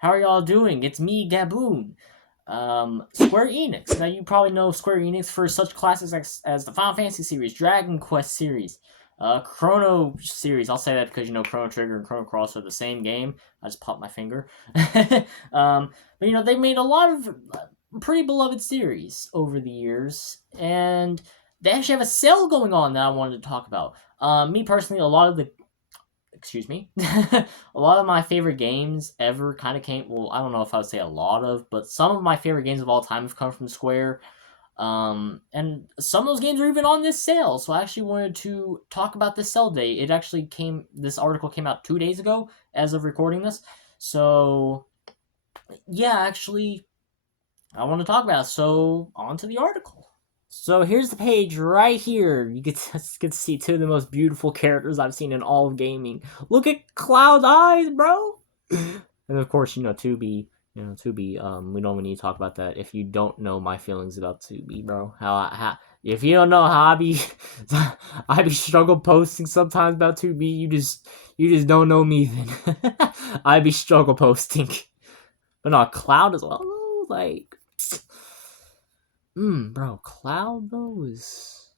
How are y'all doing? It's me, Gaboon. Square Enix. Now, you probably know Square Enix for such classics as the Final Fantasy series, Dragon Quest series, Chrono series. I'll say that because Chrono Trigger and Chrono Cross are the same game. I just popped my finger. But they made a lot of pretty beloved series over the years, and they actually have a sale going on that I wanted to talk about. Me personally, a lot of the excuse me, a lot of my favorite games ever kind of came. Well, I don't know if I would say a lot of, but some of my favorite games of all time have come from Square. And some of those games are even on this sale. So I actually wanted to talk about this sale day. It actually came. This article came out 2 days ago, as of recording this. So yeah, actually, I want to talk about it. So on to the article. So here's the page right here. You get to see two of the most beautiful characters I've seen in all of gaming. Look at Cloud's eyes, bro. And of course, 2B, 2B. We don't need to talk about that. If you don't know my feelings about 2B, bro, how if you don't know how I be struggle posting sometimes about 2B. You just don't know me then. I be struggle posting, but not Cloud as well. Like. Bro, Cloud though is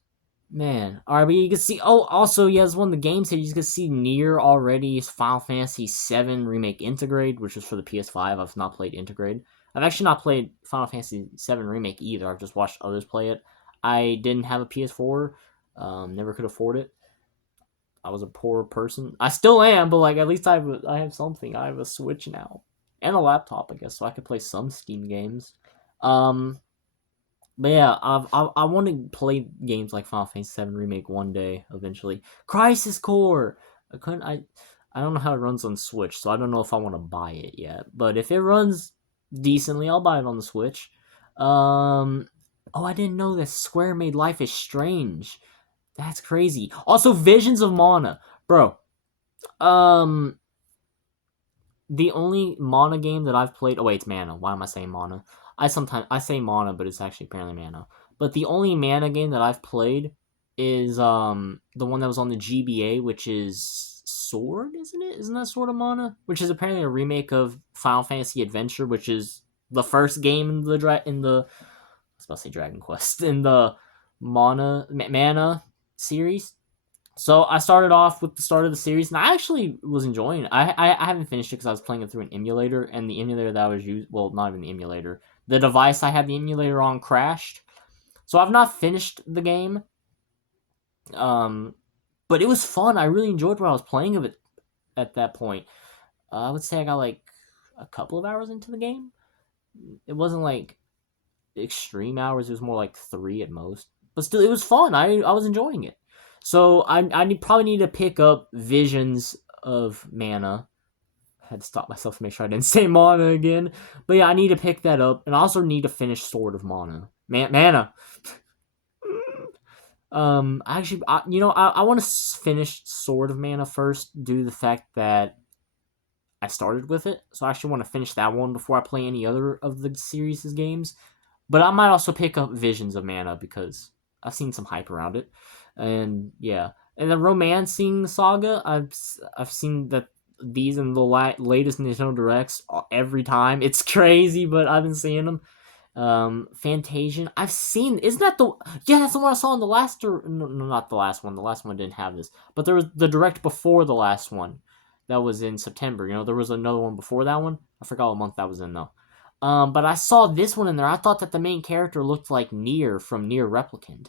man. Alright, but you can see. Oh, also, yeah, it's one of the games here. You can see Nier already. Final Fantasy VII Remake Integrate, which is for the PS5. I've not played Integrate. I've actually not played Final Fantasy VII Remake either. I've just watched others play it. I didn't have a PS4. Never could afford it. I was a poor person. I still am, but like at least I have something. I have a Switch now and a laptop, I guess, so I could play some Steam games. But yeah, I want to play games like Final Fantasy VII Remake one day eventually. Crisis Core. I don't know how it runs on Switch, so I don't know if I want to buy it yet. But if it runs decently, I'll buy it on the Switch. Oh, I didn't know that Square made Life is Strange. That's crazy. Also, Visions of Mana, bro. The only Mana game that I've played. Oh wait, it's Mana. Why am I saying Mana? I say Mana, but it's actually apparently Mana. But the only Mana game that I've played is the one that was on the GBA, which is Sword, isn't it? Isn't that Sword of Mana? Which is apparently a remake of Final Fantasy Adventure, which is the first game in the I was about to say Dragon Quest in the Mana series. So I started off with the start of the series, and I actually was enjoying it. I haven't finished it because I was playing it through an emulator, and the emulator that I was using, well, not even the emulator, the device I had the emulator on crashed. So I've not finished the game, but it was fun. I really enjoyed what I was playing of it at that point. I would say I got like a couple of hours into the game. It wasn't like extreme hours. It was more like 3 at most. But still, it was fun. I was enjoying it. So I probably need to pick up Visions of Mana. I had to stop myself to make sure I didn't say Mana again. But yeah, I need to pick that up. And I also need to finish Sword of Mana. Mana. Actually, I want to finish Sword of Mana first due to the fact that I started with it. So I actually want to finish that one before I play any other of the series' games. But I might also pick up Visions of Mana because I've seen some hype around it. And yeah. And the Romancing Saga, I've seen that these in the latest Nintendo Directs every time. It's crazy, but I've been seeing them. Fantasian, I've seen. Isn't that the? Yeah, that's the one I saw in the last. No, not the last one. The last one didn't have this, but there was the direct before the last one. That was in September. There was another one before that one. I forgot what month that was in though. But I saw this one in there. I thought that the main character looked like Nier from Nier Replicant.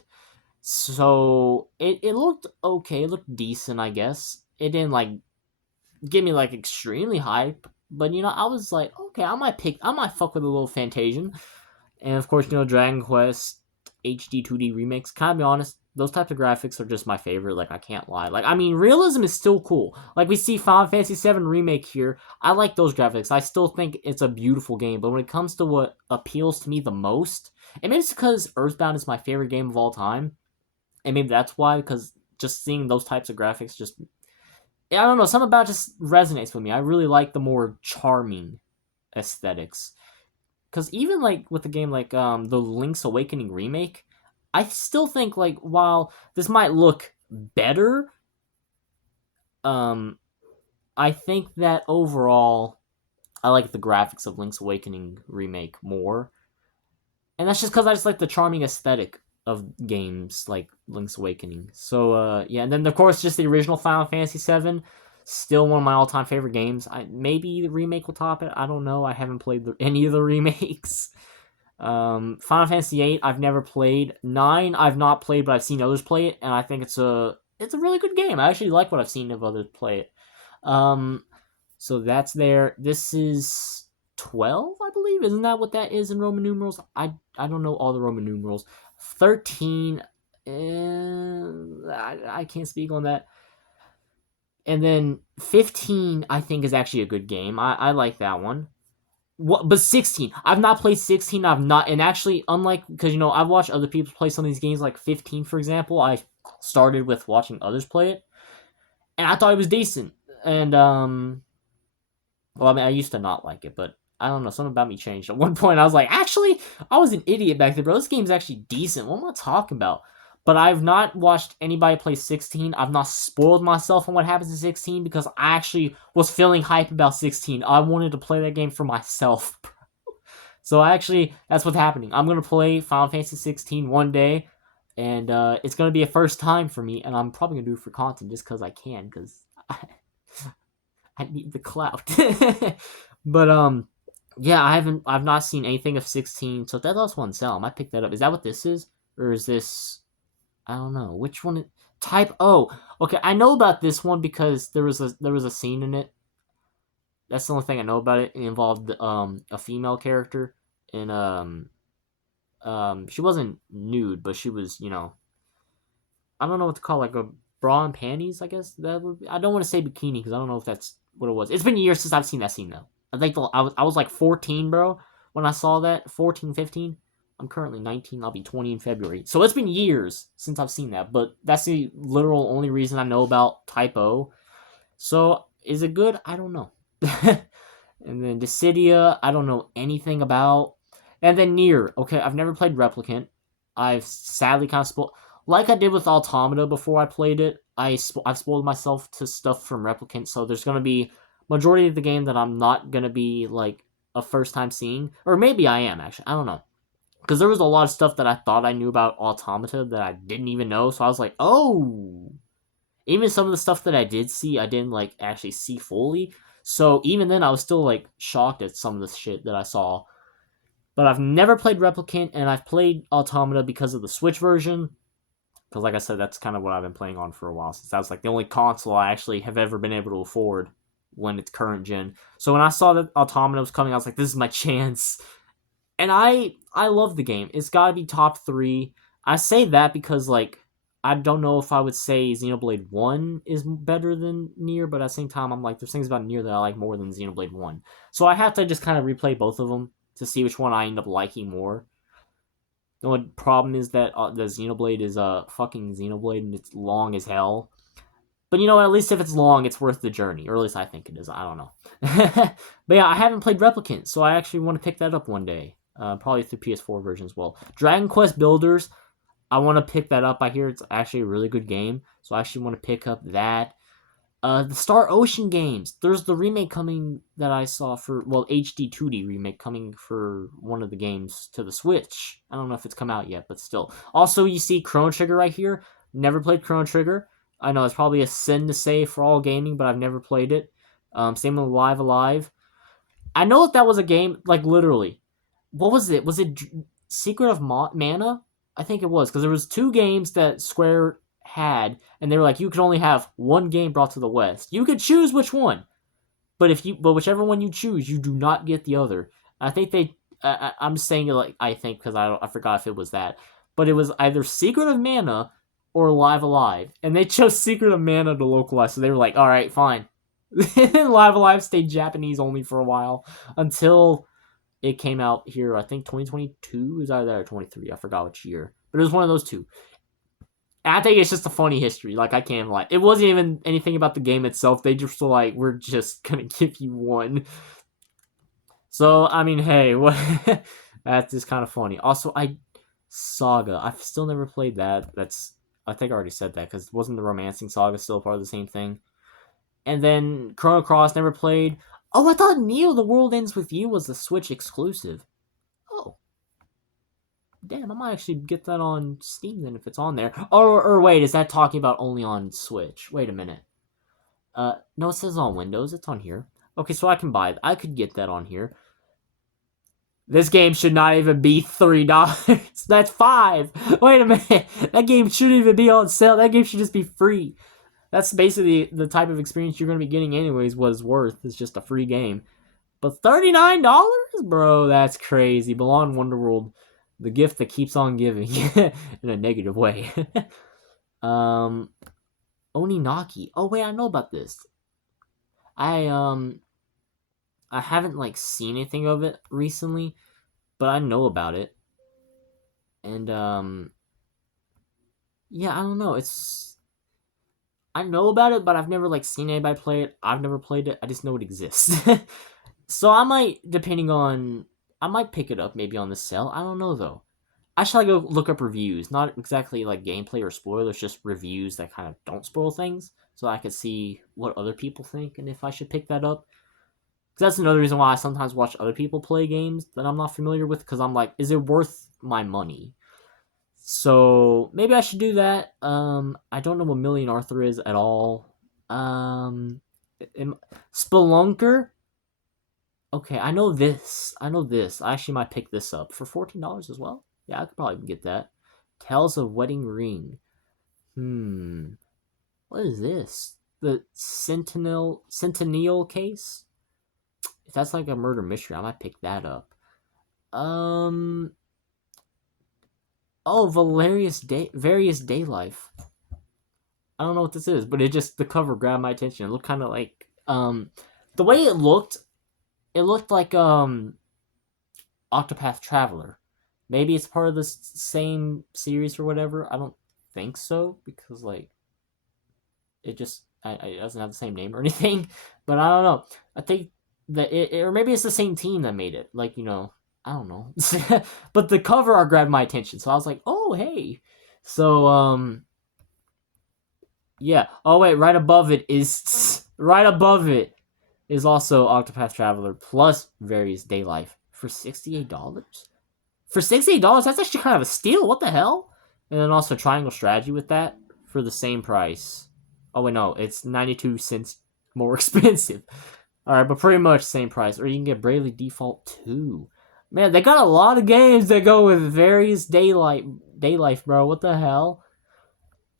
So it looked okay. It looked decent, I guess. It didn't like get me like extremely hype, but I was like, okay, I might fuck with a little Fantasian. And of course, Dragon Quest HD 2D remakes. Kind of be honest, those types of graphics are just my favorite. Like, I can't lie. Like, I mean, realism is still cool. Like, we see Final Fantasy VII Remake here. I like those graphics. I still think it's a beautiful game. But when it comes to what appeals to me the most, and maybe it's because Earthbound is my favorite game of all time. And maybe that's why, because just seeing those types of graphics just... I don't know, something about it just resonates with me. I really like the more charming aesthetics. Because even like with the game like the Link's Awakening remake, I still think like while this might look better, I think that overall I like the graphics of Link's Awakening remake more, and that's just because I just like the charming aesthetic of games like Link's Awakening. So yeah, and then of course just the original Final Fantasy VII, still one of my all-time favorite games. Maybe the remake will top it. I don't know. I haven't played any of the remakes. Final Fantasy VIII I've never played. 9 I've not played, but I've seen others play it, and I think it's a really good game. I actually like what I've seen of others play it. So that's there. This is 12, I believe. Isn't that what that is in Roman numerals? I don't know all the Roman numerals. 13, I can't speak on that. And then 15, I think, is actually a good game. I like that one. What? But 16, I've not played 16. I've not, and actually, unlike, because I've watched other people play some of these games, like 15, for example. I started with watching others play it, and I thought it was decent. And well, I mean, I used to not like it, but I don't know, something about me changed. At one point, I was like, actually, I was an idiot back then, bro. This game's actually decent. What am I talking about? But I've not watched anybody play 16. I've not spoiled myself on what happens in 16 because I actually was feeling hype about 16. I wanted to play that game for myself. So that's what's happening. I'm going to play Final Fantasy 16 one day, and it's going to be a first time for me, and I'm probably going to do it for content just because I can, because I need the clout. But yeah, I've not seen anything of 16, so if that's also on sale, I might pick that up. Is that what this is? Or is this, I don't know. Which one? Type O. Okay, I know about this one because there was a scene in it. That's the only thing I know about it. It involved a female character, and she wasn't nude, but she was, I don't know what to call it, like a bra and panties, I guess that would be. I don't want to say bikini because I don't know if that's what it was. It's been years since I've seen that scene though. I think I was like 14, bro, when I saw that. 14, 15. I'm currently 19. I'll be 20 in February. So it's been years since I've seen that, but that's the literal only reason I know about Type O. So is it good? I don't know. And then Dissidia, I don't know anything about. And then Nier. Okay, I've never played Replicant. I've sadly kind of spoiled, like I did with Automata before I played it. I've spoiled myself to stuff from Replicant, so there's gonna be majority of the game that I'm not gonna be like a first time seeing, or maybe I am actually. I don't know, because there was a lot of stuff that I thought I knew about Automata that I didn't even know. So I was like, oh, even some of the stuff that I did see, I didn't like actually see fully. So even then, I was still like shocked at some of the shit that I saw. But I've never played Replicant, and I've played Automata because of the Switch version. Because like I said, that's kind of what I've been playing on for a while, since that was like the only console I actually have ever been able to afford when it's current gen. So when I saw that Automata was coming, I was like, this is my chance. And I love the game. It's got to be top 3. I say that because like I don't know if I would say Xenoblade 1 is better than Nier, but at the same time, I'm like, there's things about Nier that I like more than Xenoblade 1. So I have to just kind of replay both of them to see which one I end up liking more. The only problem is that the Xenoblade is a fucking Xenoblade and it's long as hell. But at least if it's long, it's worth the journey. Or at least I think it is. I don't know. But yeah, I haven't played Replicant, so I actually want to pick that up one day. Probably through PS4 version as well. Dragon Quest Builders, I want to pick that up. I hear it's actually a really good game, so I actually want to pick up that. The Star Ocean games. There's the remake coming that I saw for, HD 2D remake coming for one of the games to the Switch. I don't know if it's come out yet, but still. Also, you see Chrono Trigger right here. Never played Chrono Trigger. I know it's probably a sin to say for all gaming, but I've never played it. Same with Live Alive. I know that was a game, like literally. What was it? Was it Secret of Mana? I think it was, because there was 2 games that Square had, and they were like, you could only have one game brought to the West. You could choose which one, but whichever one you choose, you do not get the other. I think I'm saying it like I think because I forgot if it was that, but it was either Secret of Mana or Live Alive, and they chose Secret of Mana to localize. So they were like, all right, fine. Live Alive stayed Japanese only for a while until it came out here. I think 2022 is either that or 23. I forgot which year, but it was one of those 2. And I think it's just a funny history. Like, I can't lie. It wasn't even anything about the game itself. They just were like, we're just going to give you one. So, I mean, hey, what? That's just kind of funny. Also, Saga. I've still never played that. I think I already said that, because wasn't the Romancing Saga still part of the same thing? And then Chrono Cross, never played. Oh, I thought Neo: The World Ends With You was a Switch exclusive. Oh, damn, I might actually get that on Steam then if it's on there. Or wait, is that talking about only on Switch? Wait a minute. No, it says on Windows. It's on here. Okay, so I can buy it. I could get that on here. This game should not even be $3. That's $5. Wait a minute. That game shouldn't even be on sale. That game should just be free. That's basically the type of experience you're going to be getting anyways, what it's worth. It's just a free game. But $39? Bro, that's crazy. Balan Wonderworld, the gift that keeps on giving in a negative way. Oninaki. Oh, wait, I know about this. I haven't like seen anything of it recently, but I know about it. And yeah, I don't know. I know about it, but I've never like seen anybody play it. I've never played it. I just know it exists. So I might, I might pick it up maybe on the sale. I don't know though. I should like go look up reviews, not exactly like gameplay or spoilers, just reviews that kind of don't spoil things, so I could see what other people think and if I should pick that up. Because that's another reason why I sometimes watch other people play games that I'm not familiar with, because I'm like, is it worth my money? So maybe I should do that. I don't know what Million Arthur is at all. Spelunker. Okay, I know this. I actually might pick this up for $14 as well. Yeah, I could probably get that. Tales of Wedding Ring. What is this? The Centennial case? If that's like a murder mystery, I might pick that up. Oh, Various Day Life. I don't know what this is, but the cover grabbed my attention. It looked kind of like the way it looked like Octopath Traveler. Maybe it's part of the same series or whatever. I don't think so, because like it doesn't have the same name or anything. But I don't know. I think that or maybe it's the same team that made it. Like, I don't know. But the cover art grabbed my attention, so I was like, oh hey. So yeah. Oh wait, right above it is also Octopath Traveler plus Various Day Life for $68. For $68, that's actually kind of a steal. What the hell? And then also Triangle Strategy with that for the same price. Oh wait, no, it's 92 cents more expensive. All right, but pretty much same price. Or you can get Bravely Default 2. Man, they got a lot of games that go with Various Day Life, bro. What the hell?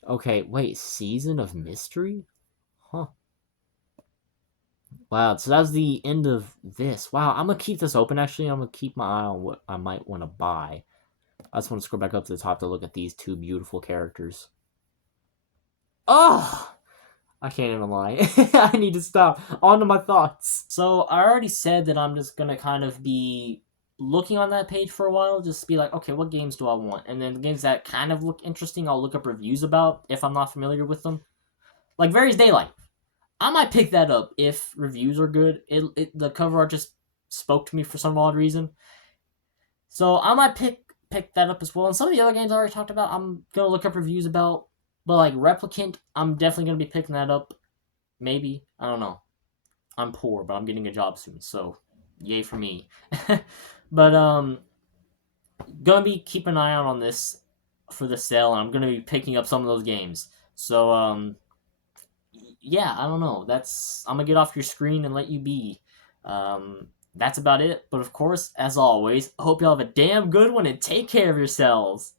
Okay, wait, Season of Mystery? Huh. Wow, so that's the end of this. Wow, I'm gonna keep this open actually. I'm gonna keep my eye on what I might want to buy. I just want to scroll back up to the top to look at these two beautiful characters. Oh! I can't even lie. I need to stop. On to my thoughts. So, I already said that I'm just gonna kind of be looking on that page for a while, just be like, okay, what games do I want? And then the games that kind of look interesting, I'll look up reviews about if I'm not familiar with them. Like Various Day Life. I might pick that up if reviews are good. The cover art just spoke to me for some odd reason. So I might pick that up as well. And some of the other games I already talked about, I'm gonna look up reviews about. But like Replicant, I'm definitely gonna be picking that up. Maybe. I don't know. I'm poor, but I'm getting a job soon, so yay for me. But gonna be keeping an eye out on this for the sale, and I'm gonna be picking up some of those games. So yeah, I don't know. I'm gonna get off your screen and let you be. That's about it. But of course, as always, I hope y'all have a damn good one and take care of yourselves.